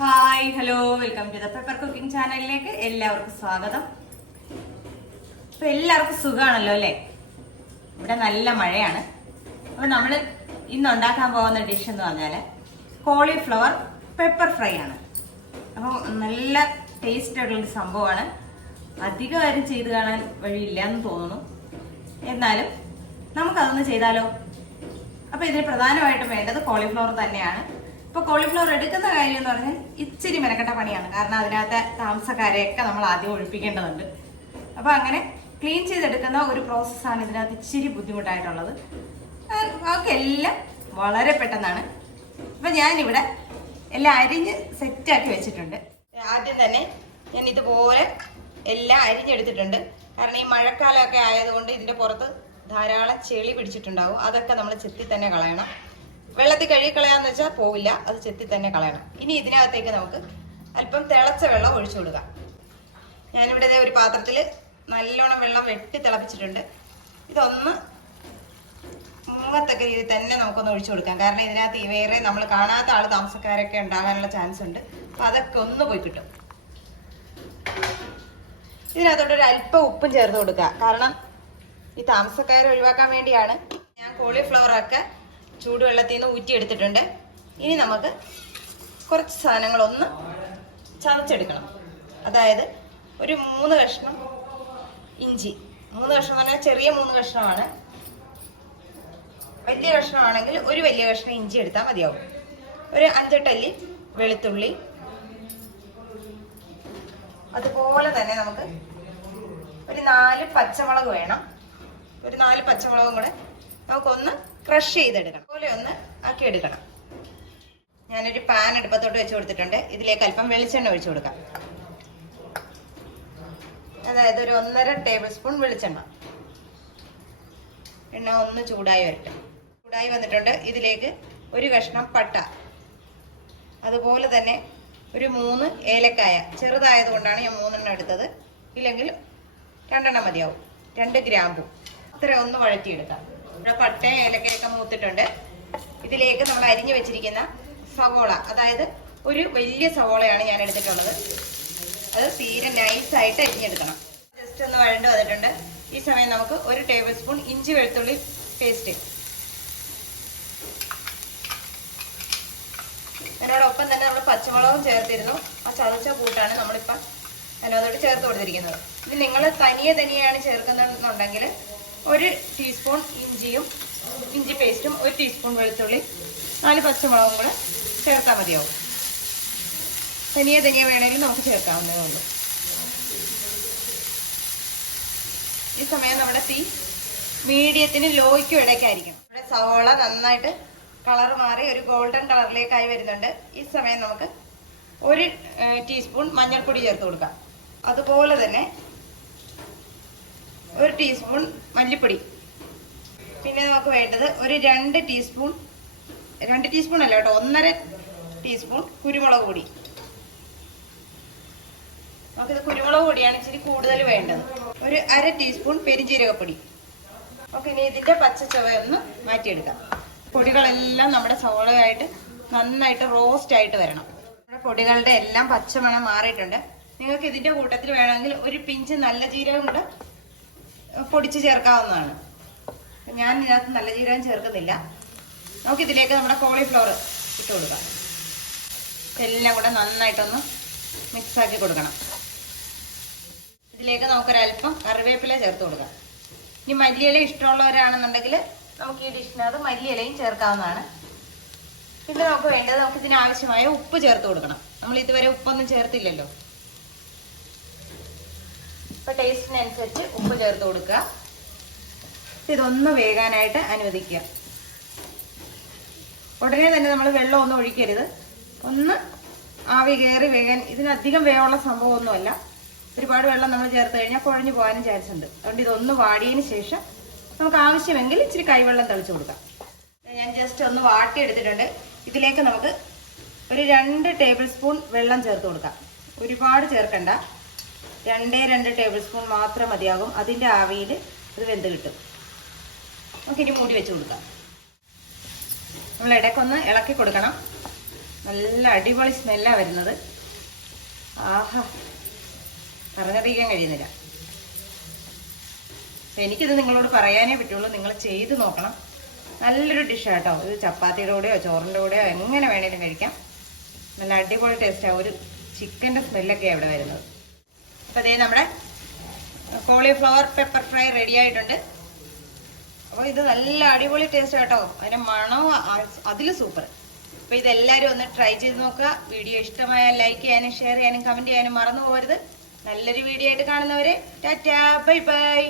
Hi hello welcome to the pepper cooking ചാനലിലേക്ക് എല്ലാവർക്കും സ്വാഗതം. അപ്പൊ എല്ലാവർക്കും സുഖമാണല്ലോ അല്ലേ? ഇവിടെ നല്ല മഴയാണ്. അപ്പൊ നമ്മൾ ഇന്ന് ഉണ്ടാക്കാൻ പോകുന്ന ഡിഷ് എന്ന് പറഞ്ഞാൽ കോളിഫ്ലവർ പെപ്പർ ഫ്രൈ ആണ്. അപ്പം നല്ല ടേസ്റ്റ് ആയിട്ടുള്ള ഒരു സംഭവമാണ്. അധികം ആരും ചെയ്ത് കാണാൻ വഴിയില്ല എന്ന് തോന്നുന്നു. എന്നാലും നമുക്കതൊന്ന് ചെയ്താലോ? അപ്പൊ ഇതിന് പ്രധാനമായിട്ടും വേണ്ടത് കോളിഫ്ലവർ തന്നെയാണ്. ഇപ്പൊ കോളിഫ്ലവർ എടുക്കുന്ന കാര്യം എന്ന് പറഞ്ഞാൽ ഇച്ചിരി മെനക്കെട്ട പണിയാണ്. കാരണം അതിനകത്തെ താമസക്കാരെയൊക്കെ നമ്മൾ ആദ്യം ഒഴിപ്പിക്കേണ്ടതുണ്ട്. അപ്പൊ അങ്ങനെ ക്ലീൻ ചെയ്തെടുക്കുന്ന ഒരു പ്രോസസ്സാണ് ഇതിനകത്ത് ഇച്ചിരി ബുദ്ധിമുട്ടായിട്ടുള്ളത്. അതൊക്കെ എല്ലാം വളരെ പെട്ടെന്നാണ്. അപ്പൊ ഞാനിവിടെ എല്ലാം അരിഞ്ഞ് സെറ്റാക്കി വെച്ചിട്ടുണ്ട്. ആദ്യം തന്നെ ഞാൻ ഇതുപോലെ എല്ലാം അരിഞ്ഞെടുത്തിട്ടുണ്ട്. കാരണം ഈ മഴക്കാലമൊക്കെ ആയതുകൊണ്ട് ഇതിന്റെ പുറത്ത് ധാരാളം ചെളി പിടിച്ചിട്ടുണ്ടാവും. അതൊക്കെ നമ്മൾ ചെത്തി തന്നെ കളയണം. വെള്ളത്തിൽ കഴുകി കളയാന്ന് വെച്ചാൽ പോവില്ല. അത് ചെത്തി തന്നെ കളയണം. ഇനി ഇതിനകത്തേക്ക് നമുക്ക് അല്പം തിളച്ച വെള്ളം ഒഴിച്ചു കൊടുക്കാം. ഞാനിവിടെ ഒരു പാത്രത്തിൽ നല്ലോണം വെള്ളം വെട്ടി തിളപ്പിച്ചിട്ടുണ്ട്. ഇതൊന്ന് മുങ്ങത്തക്ക രീതിയിൽ തന്നെ നമുക്കൊന്ന് ഒഴിച്ചു കൊടുക്കാം. കാരണം ഇതിനകത്ത് വേറെ നമ്മൾ കാണാത്ത ആൾ താമസക്കാരൊക്കെ ഉണ്ടാകാനുള്ള ചാൻസ് ഉണ്ട്. അപ്പൊ അതൊക്കെ ഒന്ന് പോയി കിട്ടും. ഇതിനകത്തോട്ട് ഒരു അല്പം ഉപ്പും ചേർത്ത് കൊടുക്കുക കാരണം ഈ താമസക്കാരെ ഒഴിവാക്കാൻ വേണ്ടിയാണ് ഞാൻ കോളിഫ്ലവർ ഒക്കെ ചൂടുവെള്ളത്തിൽ നിന്ന് ഊറ്റിയെടുത്തിട്ടുണ്ട്. ഇനി നമുക്ക് കുറച്ച് സാധനങ്ങളൊന്ന് ചതച്ചെടുക്കണം. അതായത് ഒരു മൂന്ന് കഷ്ണം ഇഞ്ചി. മൂന്ന് കഷ്ണം പറഞ്ഞാൽ ചെറിയ മൂന്ന് കഷ്ണമാണ്. വലിയ കഷ്ണമാണെങ്കിൽ ഒരു വലിയ കഷ്ണം ഇഞ്ചി എടുത്താൽ മതിയാവും. ഒരു അഞ്ചെട്ടല്ലി വെളുത്തുള്ളി. അതുപോലെ തന്നെ നമുക്ക് ഒരു നാല് പച്ചമുളക് വേണം. ഒരു നാല് പച്ചമുളകും കൂടെ നമുക്കൊന്ന് ക്രഷ് ചെയ്തെടുക്കണം. അതുപോലെ ഒന്ന് ആക്കി എടുക്കണം ഞാനൊരു പാൻ അടുപ്പത്തോട്ട് വെച്ച് കൊടുത്തിട്ടുണ്ട്. ഇതിലേക്ക് അല്പം വെളിച്ചെണ്ണ ഒഴിച്ചു കൊടുക്കാം. അതായത് ഒരു ഒന്നര ടേബിൾ സ്പൂൺ വെളിച്ചെണ്ണ. എണ്ണ ഒന്ന് ചൂടായി വരട്ടെ. ചൂടായി വന്നിട്ടുണ്ട്. ഇതിലേക്ക് ഒരു കഷ്ണം പട്ട. അതുപോലെ തന്നെ ഒരു മൂന്ന് ഏലക്കായ. ചെറുതായത് കൊണ്ടാണ് ഞാൻ മൂന്നെണ്ണം എടുത്തത്. ഇല്ലെങ്കിൽ രണ്ടെണ്ണം മതിയാവും. രണ്ട് ഗ്രാമ്പു. അത്ര ഒന്ന് വഴറ്റിയെടുക്കാം. ഇവിടെ പട്ട ഏലക്കയൊക്കെ മൂത്തിട്ടുണ്ട്. ഇതിലേക്ക് നമ്മൾ അരിഞ്ഞു വെച്ചിരിക്കുന്ന സവോള അതായത് ഒരു വലിയ സവോളയാണ് ഞാൻ എടുത്തിട്ടുള്ളത്. അത് തീരെ നൈസായിട്ട് അരിഞ്ഞെടുക്കണം. ജസ്റ്റ് ഒന്ന് വഴണ്ട് വന്നിട്ടുണ്ട്. ഈ സമയം നമുക്ക് ഒരു ടേബിൾ സ്പൂൺ ഇഞ്ചി വെളുത്തുള്ളി പേസ്റ്റ് അതിനോടൊപ്പം തന്നെ നമ്മൾ പച്ചമുളകും ചേർത്തിരുന്നു. ആ ചതച്ച കൂട്ടാണ് നമ്മളിപ്പം അതിനോട് ചേർത്ത് കൊടുത്തിരിക്കുന്നത്. ഇത് നിങ്ങൾ തനിയെ തനിയാണ് ചേർക്കുന്നുണ്ടെങ്കിൽ ഒരു ടീസ്പൂൺ ഇഞ്ചിയും ഇഞ്ചി പേസ്റ്റും ഒരു ടീസ്പൂൺ വെളുത്തുള്ളി നാല് പച്ചമുളകും കൂടെ ചേർത്താൽ മതിയാവും. തനിയെ തനിയെ വേണമെങ്കിൽ നമുക്ക് ചേർക്കാവുന്നതേ ഉള്ളൂ. ഈ സമയം നമ്മുടെ തീ മീഡിയത്തിന് ലോയ്ക്കും ഇടയ്ക്കായിരിക്കണം നമ്മുടെ സവോള നന്നായിട്ട് കളർ മാറി ഒരു ഗോൾഡൻ കളറിലേക്കായി വരുന്നുണ്ട്. ഈ സമയം നമുക്ക് ഒരു ടീസ്പൂൺ മഞ്ഞൾപ്പൊടി ചേർത്ത് കൊടുക്കാം. അതുപോലെ തന്നെ ടീസ്പൂൺ മല്ലിപ്പൊടി. പിന്നെ നമുക്ക് വേണ്ടത് ഒരു രണ്ട് ടീസ്പൂൺ രണ്ട് ടീസ്പൂൺ അല്ല കേട്ടോ ഒന്നര ടീസ്പൂൺ കുരുമുളക് പൊടി. നമുക്കിത് കുരുമുളക് പൊടിയാണ് ഇച്ചിരി കൂടുതൽ വേണ്ടത്. ഒരു അര ടീസ്പൂൺ പെരിഞ്ജീരകപ്പൊടി നമുക്ക് ഇനി ഇതിന്റെ പച്ച ചുവയൊന്ന് മാറ്റിയെടുക്കാം. പൊടികളെല്ലാം നമ്മുടെ സവോളയായിട്ട് നന്നായിട്ട് റോസ്റ്റ് ആയിട്ട് വരണം. നമ്മുടെ പൊടികളുടെ എല്ലാം പച്ചമണം മാറിയിട്ടുണ്ട്. നിങ്ങൾക്ക് ഇതിന്റെ കൂട്ടത്തിൽ വേണമെങ്കിൽ ഒരു പിഞ്ച് നല്ല ജീരകം കൂടെ പൊടിച്ച് ചേർക്കാവുന്നതാണ്. ഞാൻ ഇതിനകത്ത് നല്ല ജീരകം ചേർക്കുന്നില്ല. നമുക്ക് ഇതിലേക്ക് നമ്മുടെ കോളിഫ്ലവർ ഇട്ട് കൊടുക്കാം. എല്ലാം കൂടെ നന്നായിട്ടൊന്ന് മിക്സാക്കി കൊടുക്കണം. ഇതിലേക്ക് നമുക്കൊരല്പം കറിവേപ്പില ചേർത്ത് കൊടുക്കാം. ഇനി മല്ലിയില ഇഷ്ടമുള്ളവരാണെന്നുണ്ടെങ്കിൽ നമുക്ക് ഈ ഡിഷിനകത്ത് മല്ലിയിലയും ചേർക്കാവുന്നതാണ്. പിന്നെ നമുക്ക് വേണ്ടത് നമുക്ക് ഇതിനാവശ്യമായ ഉപ്പ് ചേർത്ത് കൊടുക്കണം. നമ്മൾ ഇതുവരെ ഉപ്പൊന്നും ചേർത്തില്ലല്ലോ. ഇപ്പൊ ടേസ്റ്റിനനുസരിച്ച് ഉപ്പ് ചേർത്ത് കൊടുക്കുക. ഇതൊന്ന് വേകാനായിട്ട് അനുവദിക്കുക. ഉടനെ തന്നെ നമ്മൾ വെള്ളം ഒന്നും ഒഴിക്കരുത്. ഒന്ന് ആവി കയറി വേകാൻ ഇതിനധികം വേവുള്ള സംഭവമൊന്നുമല്ല. ഒരുപാട് വെള്ളം നമ്മൾ ചേർത്ത് കഴിഞ്ഞാൽ കുഴഞ്ഞു പോകാനും ചാൻസ് ഉണ്ട്. അതുകൊണ്ട് ഇതൊന്ന് വാടിയതിന് ശേഷം നമുക്ക് ആവശ്യമെങ്കിൽ ഇച്ചിരി കൈവെള്ളം തളിച്ചു കൊടുക്കാം. ഞാൻ ജസ്റ്റ് ഒന്ന് വാട്ടി എടുത്തിട്ടുണ്ട് ഇതിലേക്ക് നമുക്ക് ഒരു രണ്ട് ടേബിൾ സ്പൂൺ വെള്ളം ചേർത്ത് കൊടുക്കാം. ഒരുപാട് ചേർക്കണ്ട. രണ്ടേ രണ്ട് ടേബിൾ സ്പൂൺ മാത്രം മതിയാകും. അതിന്റെ ആവിയിൽ ഇത് വെന്ത് കിട്ടും. നമുക്ക് ഇനി മൂടി വെച്ച് കൊടുക്കാം. നമ്മൾ ഇടയ്ക്കൊന്ന് ഇളക്കി കൊടുക്കണം. നല്ല അടിപൊളി സ്മെല്ലാണ് വരുന്നത്. ആഹാ. പറഞ്ഞറിയിക്കാൻ കഴിയുന്നില്ല. എനിക്കിത് നിങ്ങളോട് പറയാനേ പറ്റുള്ളൂ. നിങ്ങൾ ചെയ്ത് നോക്കണം. നല്ലൊരു ഡിഷാട്ടോ. ഇത് ചപ്പാത്തിയുടെ കൂടെയോ ചോറിന്റെ കൂടെയോ എങ്ങനെ വേണേലും കഴിക്കാം. നല്ല അടിപൊളി ടേസ്റ്റാണ് ഒരു ചിക്കന്റെ സ്മെല്ലൊക്കെയാണ് ഇവിടെ വരുന്നത്. അപ്പോൾ അതേ നമ്മുടെ കോളിഫ്ലവർ പെപ്പർ ഫ്രൈ റെഡി ആയിട്ടുണ്ട്. അപ്പോൾ ഇത് നല്ല അടിപൊളി ടേസ്റ്റ് കേട്ടോ. അതിന്റെ മണവും അതിൽ സൂപ്പർ അപ്പോൾ ഇതെല്ലാവരും ഒന്ന് ട്രൈ ചെയ്ത് നോക്കുക. വീഡിയോ ഇഷ്ടമായ ലൈക്ക് ചെയ്യാനും ഷെയർ ചെയ്യാനും കമന്റ് ചെയ്യാനും മറന്നു പോകരുത്. നല്ലൊരു വീഡിയോ ആയിട്ട് കാണുന്നവരെ ടാറ്റാ ബൈ ബൈ